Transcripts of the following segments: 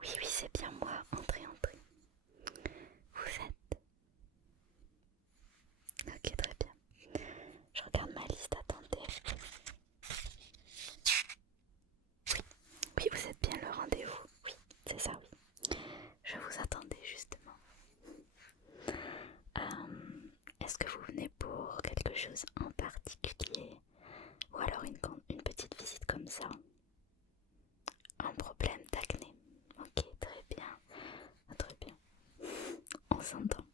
Oui, oui, c'est bien moi. Entrez, entrez. Vous êtes... Ok, très bien. Je regarde ma liste, attendez. Oui, vous êtes bien le rendez-vous. Oui, c'est ça, oui. Je vous attendais justement. Est-ce que vous venez pour quelque chose en particulier? Ou alors une petite visite comme ça? Un problème d'acné? Ok, très bien. Très bien. On s'entend.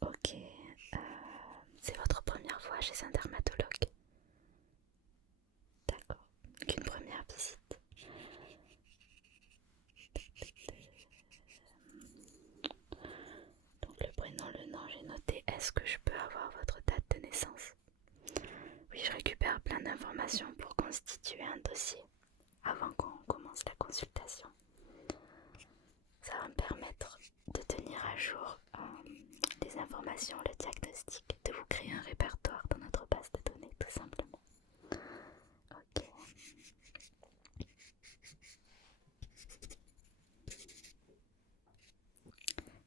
Ok. C'est votre première fois chez un dermatologue? D'accord. Qu'une première visite. Donc le prénom, le nom, j'ai noté. Est-ce que je peux avoir votre date de naissance? Oui, je récupère plein d'informations pour constituer un dossier avant qu'on commence la consultation. Ça va me permettre de tenir à jour les informations, le diagnostic, de vous créer un répertoire dans notre base de données tout simplement. Ok.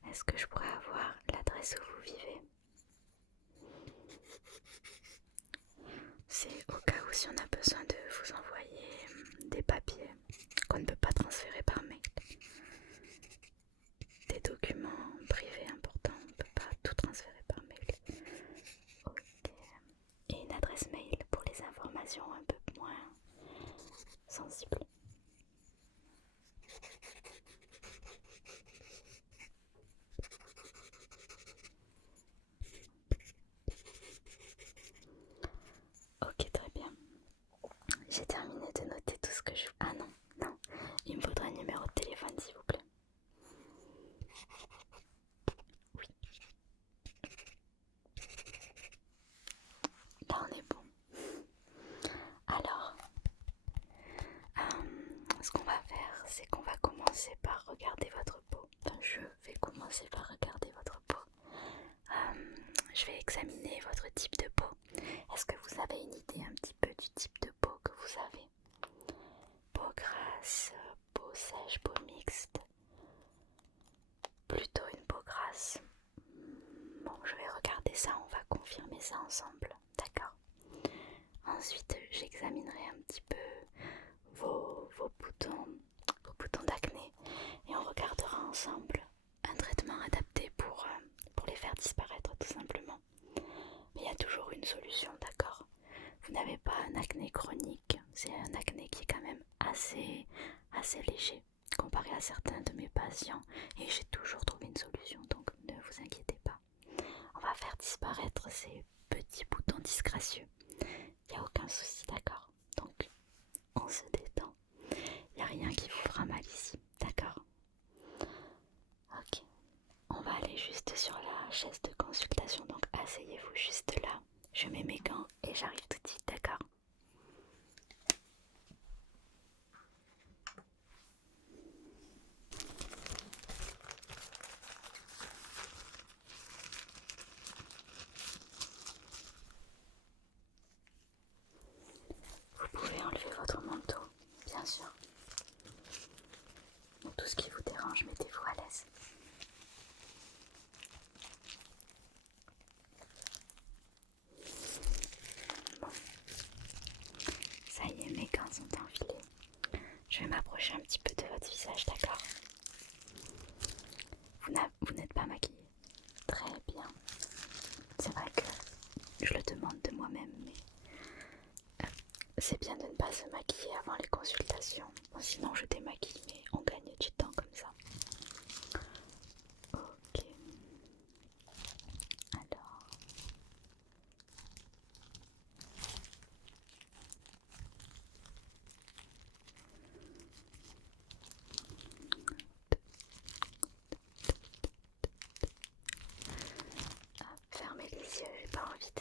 Est-ce que je pourrais avoir l'adresse où vous vivez? C'est au cas où si on a besoin de vous envoyer des papiers qu'on ne peut pas transférer par mail. Des documents privés importants, on ne peut pas tout transférer par mail. Ok. Et une adresse mail pour les informations un peu moins sensibles. Ok, très bien. J'ai terminé de noter tout ce que je... Ah non, non. Il me faudra un numéro de téléphone s'il vous plaît. Oui, là on est bon. Alors, ce qu'on va faire, c'est qu'on va commencer par regarder votre peau. Enfin, je vais commencer par regarder votre peau. Je vais examiner votre type de peau. Est-ce que vous avez une idée un petit peu du type de peau que vous avez? Peau grasse, peau sèche, peau mixte? Plutôt une peau grasse. Bon, je vais regarder ça, on va confirmer ça ensemble, d'accord? Ensuite, j'examinerai un petit peu vos boutons d'acné et on regardera ensemble un traitement adapté pour les faire disparaître tout simplement. Mais il y a toujours une solution, d'accord? Vous n'avez pas un acné chronique, c'est un acné qui est quand même assez léger comparé à certains de mes patients et j'ai toujours trouvé une solution, donc ne vous inquiétez pas. On va faire disparaître ces petits boutons disgracieux. Il n'y a aucun souci, d'accord? Donc, on se détend. Il n'y a rien qui vous fera mal ici, d'accord? Ok. On va aller juste sur la chaise de consultation, donc asseyez-vous juste là. Je mets mes gants et j'arrive tout de suite, d'accord? Vous pouvez enlever votre manteau, bien sûr. Donc, tout ce qui vous dérange, mettez-vous à l'aise. Bon, ça y est, mes gants sont enfilés. Je vais m'approcher un petit peu de votre visage, d'accord? Vous n'êtes pas maquillée. Très bien. C'est vrai que je le demande de moi-même, mais c'est bien de ne pas se maquiller avant les consultations. Bon, sinon je démaquille, mais on gagne du temps comme ça. Ok. Alors. Fermez les yeux, j'ai pas envie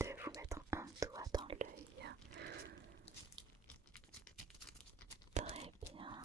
de vous mettre un doigt dans l'œil. Très bien.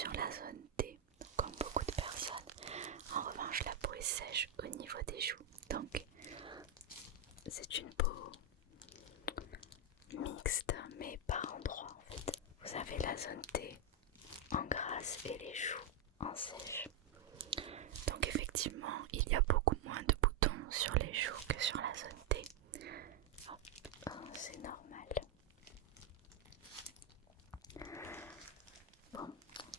sur la zone T, comme beaucoup de personnes. En revanche, la peau est sèche au niveau des joues. Donc, c'est une peau mixte, mais par endroit en fait. Vous avez la zone T en grasse et les joues en sèche. Donc effectivement, il y a beaucoup moins de boutons sur les joues que sur la zone T. C'est normal. Bon,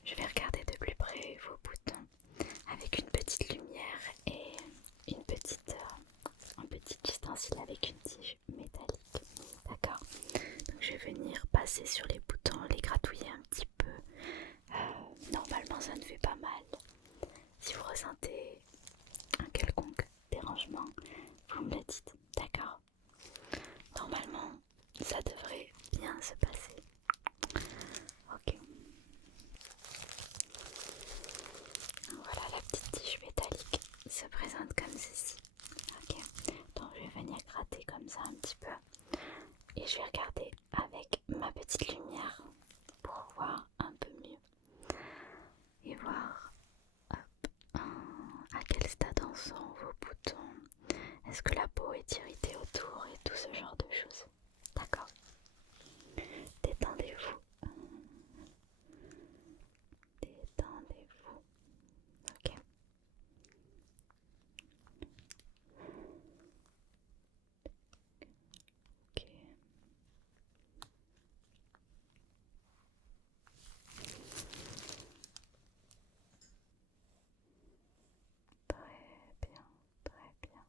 je vais regarder de plus près vos boutons avec une petite lumière et un petit ustensile avec une tige métallique. D'accord? Donc je vais venir passer sur les boutons, les gratouiller un petit peu. Normalement ça ne fait pas mal. Si vous ressentez un quelconque dérangement, vous me le dites. D'accord? Normalement ça devrait bien se passer. Ok. Voilà, la petite tige métallique se présente comme ceci. Ok. Donc je vais venir gratter comme ça un petit peu. Et je vais regarder avec ma petite lumière pour voir un peu mieux. Et voir à quel stade en sont vos boutons. Est-ce que la peau est irritée autour et tout ce genre de choses. D'accord. Détendez-vous. Détendez-vous. Ok. Ok. Très bien, très bien.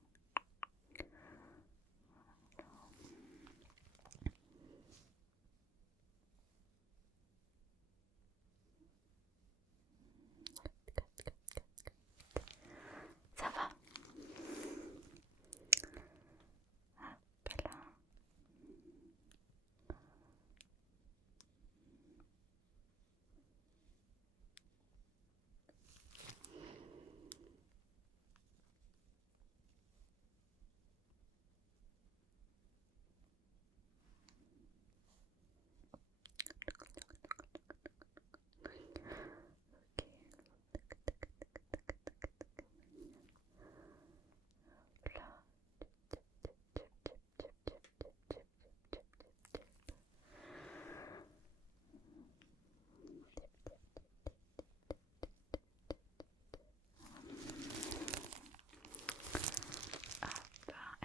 Ça va? Hop là.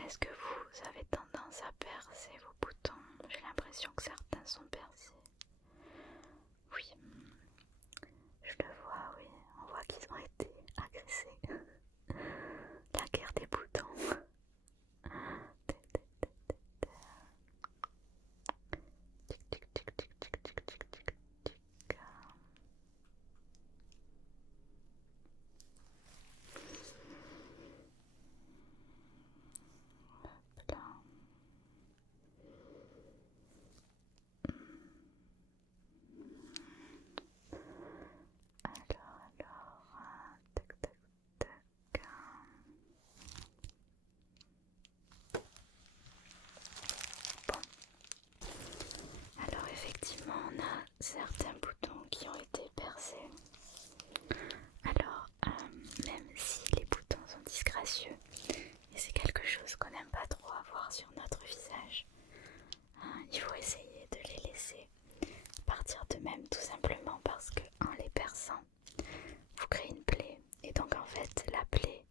Est-ce que vous avez tendance à percer vos boutons? J'ai l'impression que certains sont percés. Oui, je le vois, oui. On voit qu'ils ont été agressés. La guerre des boutons. Tic, tic, tic, tic, tic, tic, tic, tic, tic. Hop là. Alors, tac, tac, tac. Bon. Alors effectivement, on a certains boutons qui ont été percés. Alors, même si les boutons sont disgracieux, et c'est quelque chose qu'on n'aime pas trop avoir sur notre visage, il faut essayer de les laisser partir d'eux-mêmes, tout simplement parce que en les perçant, vous créez une plaie. Et donc en fait, la plaie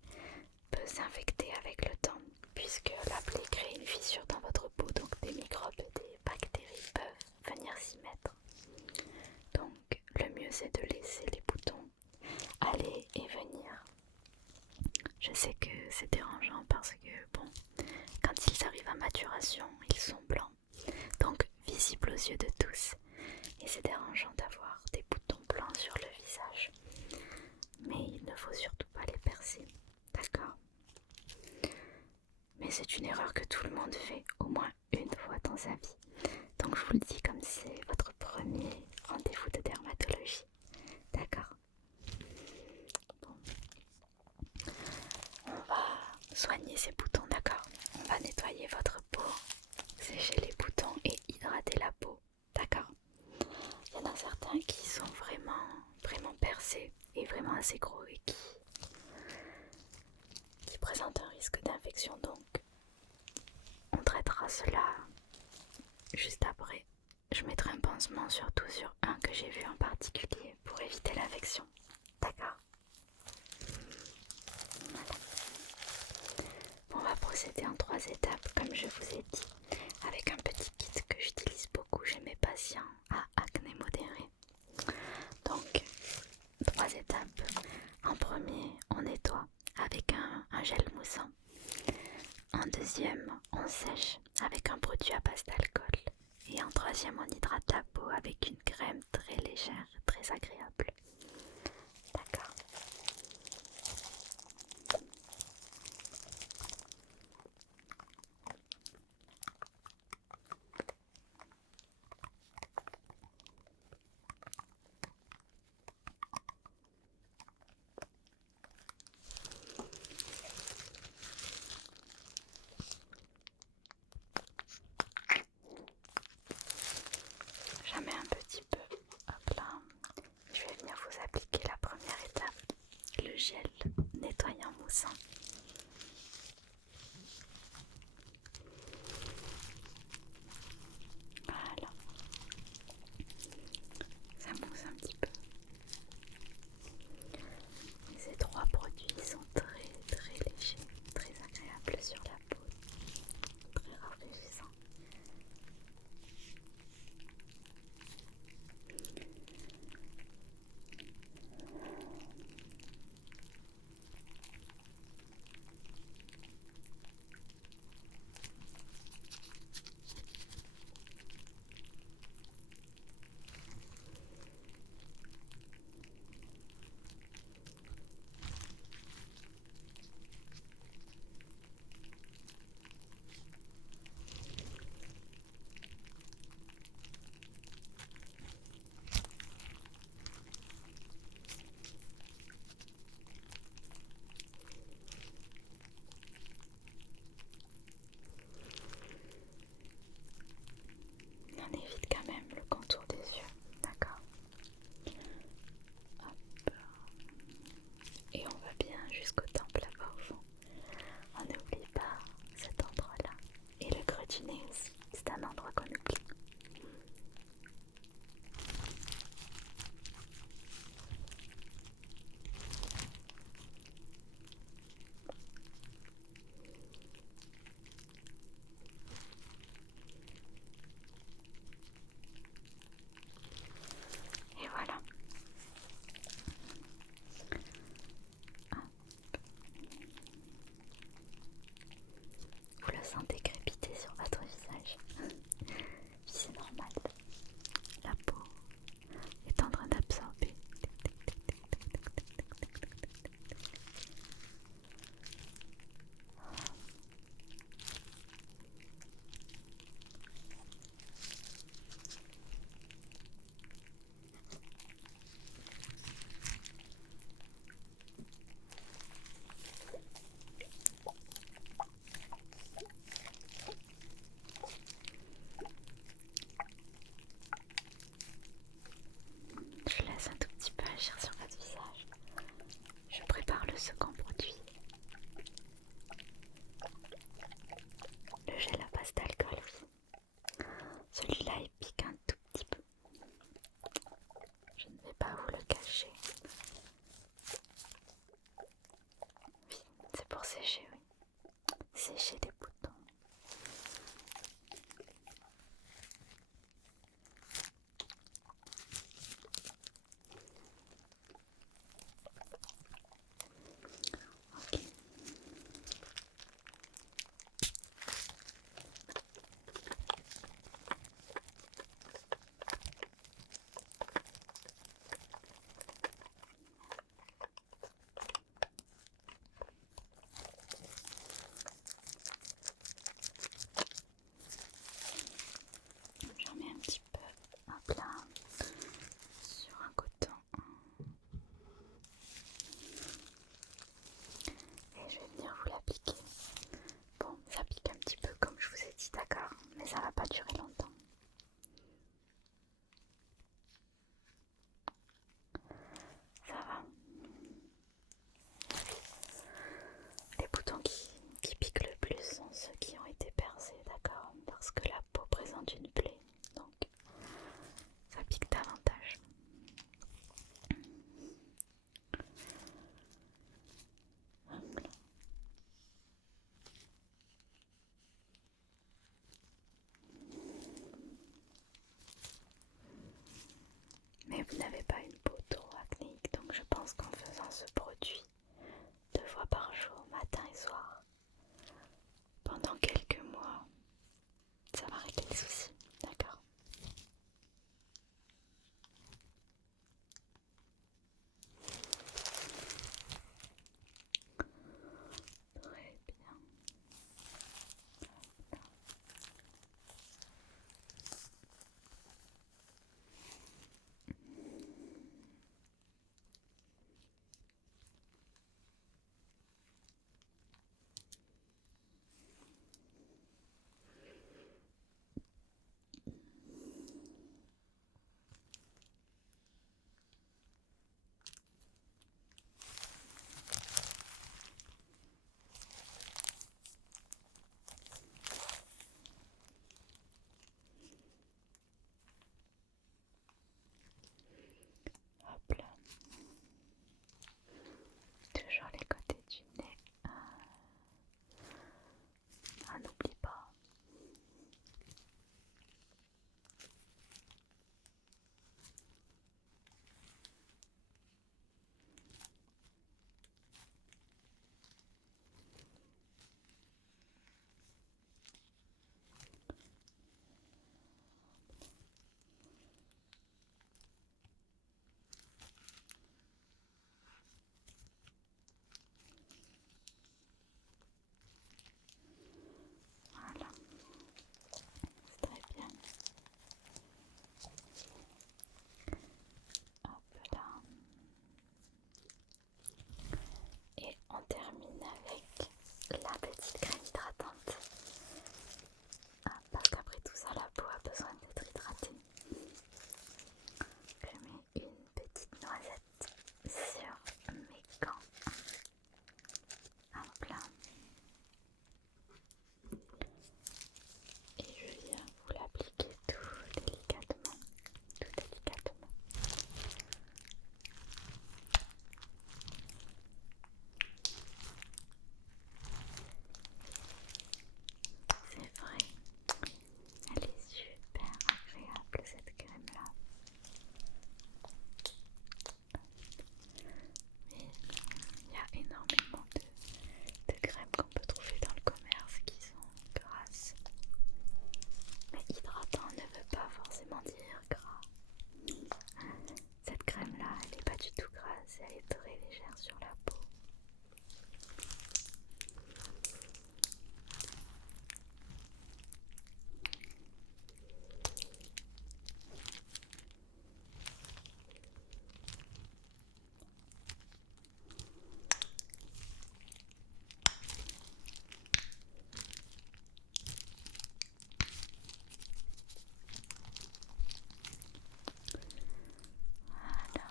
peut s'infecter avec le temps, puisque la plaie crée une fissure dans votre peau, donc des microbes, des bactéries peuvent venir s'y mettre. Donc le mieux c'est de laisser les boutons aller et venir. Je sais que c'est dérangeant parce que bon, quand ils arrivent à maturation, ils sont blancs, donc visibles aux yeux de tous. Et c'est dérangeant d'avoir des boutons blancs sur le visage. Mais il ne faut surtout pas les percer, d'accord? Mais c'est une erreur que tout le monde fait au moins une fois dans sa vie. Donc je vous le dis comme c'est votre premier rendez-vous de dermatologie, d'accord? Bon. On va soigner ces boutons, d'accord? On va nettoyer votre peau, sécher les boutons et hydrater la peau, d'accord? Il y en a certains qui sont vraiment est vraiment assez gros et qui présente un risque d'infection. Donc on traitera cela juste après. Je mettrai un pansement surtout sur un que j'ai vu en particulier pour éviter l'infection. D'accord? Voilà. On va procéder en 3 étapes comme je vous ai dit, avec un petit kit que j'utilise beaucoup chez mes patients à acné modéré. Donc 3 étapes. En premier, on nettoie avec un gel moussant. En deuxième, on sèche avec un produit à base d'alcool. Et en troisième, on hydrate la peau avec une crème très légère, très agréable. D'accord? J'en mets un petit peu. Hop là. Je vais venir vous appliquer la première étape, le gel nettoyant moussant. Voilà. Ça mousse un petit peu. Et ces 3 produits sont très légers, très agréables sur la peau, très rafraîchissants. On évite quand même le contour des yeux, d'accord? Hop. Et on va bien jusqu'au temple là-bas au fond. On n'oublie pas cet endroit-là. Et le creux du nez aussi, c'est un endroit qu'on oublie. Et voilà. Vous le sentez crépiter sur votre visage. Puis c'est normal. La peau est en train d'absorber. Je laisse un tout petit peu agir sur votre visage. Je prépare le second produit. Le gel à base d'alcool, oui. Celui-là, il pique un tout petit peu. Je ne vais pas vous le cacher. Oui, c'est pour sécher, oui. Sécher des boutons. Ok. n'avez pas une peau trop acnéique, donc je pense qu'en faisant ce produit 2 fois par jour, matin et soir, pendant quelques mois, ça va régler le souci, d'accord? Très bien. Hop là. Toujours les côtés du nez. Ah, n'oublie pas. Voilà, c'est très bien. Hop là. Et on termine avec la petite crème hydratante. Ah, parce qu'après tout ça, la peau a besoin d'être hydratée. Je mets une petite noisette sur mes gants. Hop là. Et je viens vous l'appliquer tout délicatement. Tout délicatement. C'est vrai, elle est super agréable cette crème là. Mais il y a énormément de crèmes qu'on peut trouver dans le commerce qui sont grasses. Mais hydratant ne veut pas forcément dire gras. Cette crème là, elle n'est pas du tout grasse, elle est très légère sur la peau. Voilà.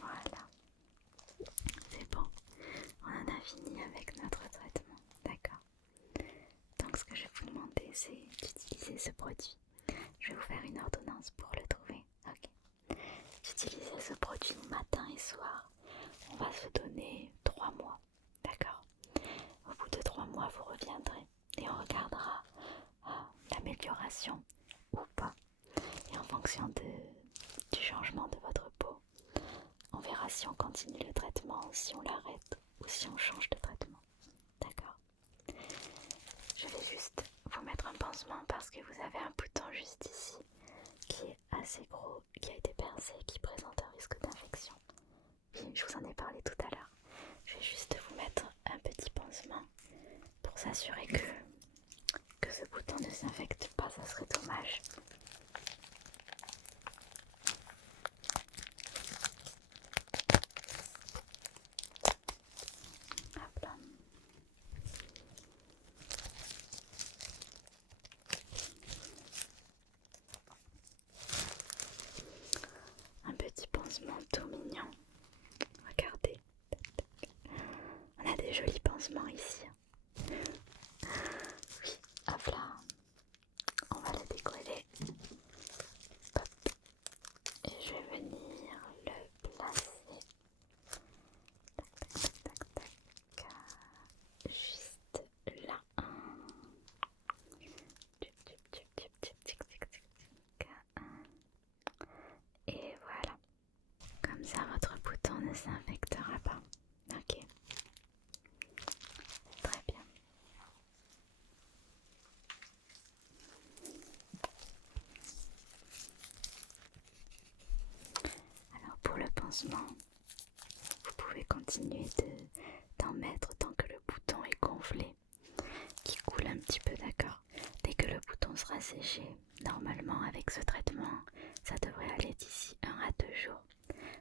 Voilà, c'est bon, on en a fini avec notre traitement, d'accord? Donc ce que je vais vous demander, c'est d'utiliser ce produit. Je vais vous faire une ordonnance pour le trouver, ok? D'utiliser ce produit matin et soir. On va se donner 3 mois, d'accord? Au bout de 3 mois, vous reviendrez et on regardera l'amélioration ou pas. Et en fonction du changement de votre peau, on verra si on continue le traitement, si on l'arrête ou si on change de traitement. D'accord? Je vais juste vous mettre un pansement parce que vous avez un bouton juste ici qui est assez gros, qui a été percé et qui présente un risque d'infection. Oui, je vous en ai parlé tout à l'heure. Je vais juste vous mettre un petit pansement pour s'assurer que ce bouton ne s'infecte pas, ça serait dommage. joli pansement ici. Oui, hop là. On va le décoller. Hop. Et je vais venir le placer. Tac, tac, tac, tac. Juste là. Et voilà. Comme ça, votre bouton ne s'infectera pas. Ok. Très bien. Alors pour le pansement, vous pouvez continuer d'en mettre tant que le bouton est gonflé, qui coule un petit peu, d'accord. Dès que le bouton sera séché, normalement avec ce traitement, ça devrait aller d'ici 1 à 2 jours.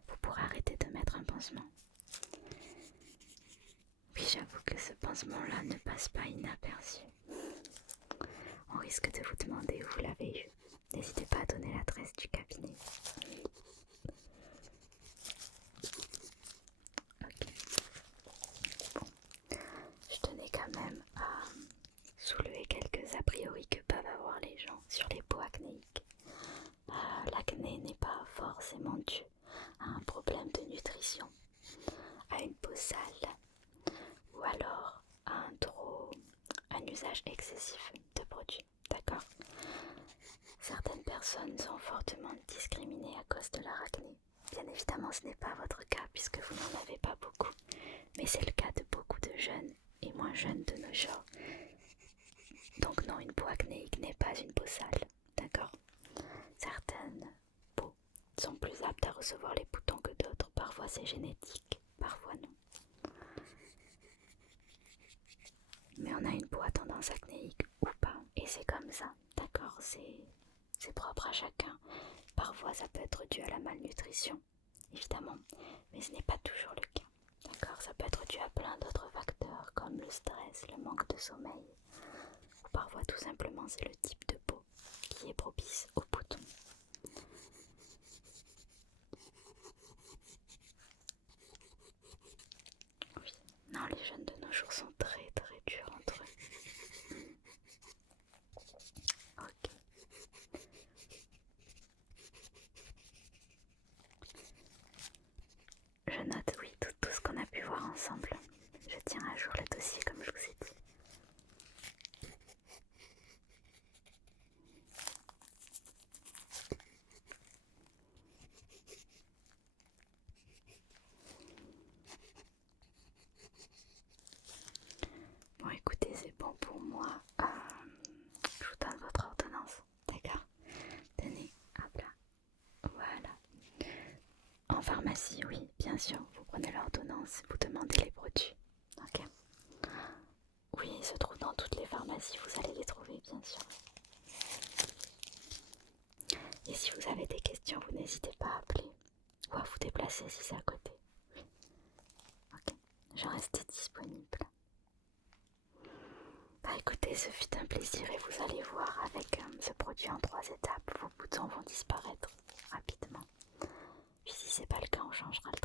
Vous pourrez arrêter de mettre un pansement. Oui, j'avoue que ce pansement-là ne passe pas inaperçu. On risque de vous demander où vous l'avez eu. N'hésitez pas à donner l'adresse du cabinet. Ok. Bon. Je tenais quand même à soulever quelques a priori que peuvent avoir les gens sur les peaux acnéiques. L'acné n'est pas forcément dû à un problème de nutrition, à une peau sale ou alors à un usage excessif de produits, d'accord. Certaines personnes sont fortement discriminées à cause de leur acné. Bien évidemment, ce n'est pas votre cas puisque vous n'en avez pas beaucoup, mais c'est le cas de beaucoup de jeunes et moins jeunes de nos jours. Donc non, une peau acnéique n'est pas une peau sale, d'accord. Certaines peaux sont plus aptes à recevoir les boutons que d'autres. Parfois c'est génétique, parfois non. Mais on a une peau à tendance acnéique ou pas, et c'est comme ça, d'accord, c'est propre à chacun. Parfois ça peut être dû à la malnutrition, évidemment, mais ce n'est pas toujours le cas, d'accord. Ça peut être dû à plein d'autres facteurs comme le stress, le manque de sommeil, ou parfois tout simplement c'est le type de peau qui est propice aux boutons. Oui, non, les jeunes de nos jours sont très très durs entre eux. Ok. Je note, oui, tout ce qu'on a pu voir ensemble. Je tiens à jour le dossier comme je vous ai dit. Bon, écoutez, c'est bon pour moi. Je vous donne votre ordonnance, d'accord. Tenez, hop là. Voilà. En pharmacie, oui, bien sûr, vous prenez l'ordonnance, vous demandez les produits. Ok. Oui, ils se trouvent dans toutes les pharmacies, vous allez les trouver, bien sûr. Et si vous avez des questions, vous n'hésitez pas à appeler ou à vous déplacer si c'est à côté. Oui. Ok, je reste disponible. Bah écoutez, ce fut un plaisir et vous allez voir avec ce produit en 3 étapes, vos boutons vont disparaître rapidement. Puis si c'est pas le cas, on changera le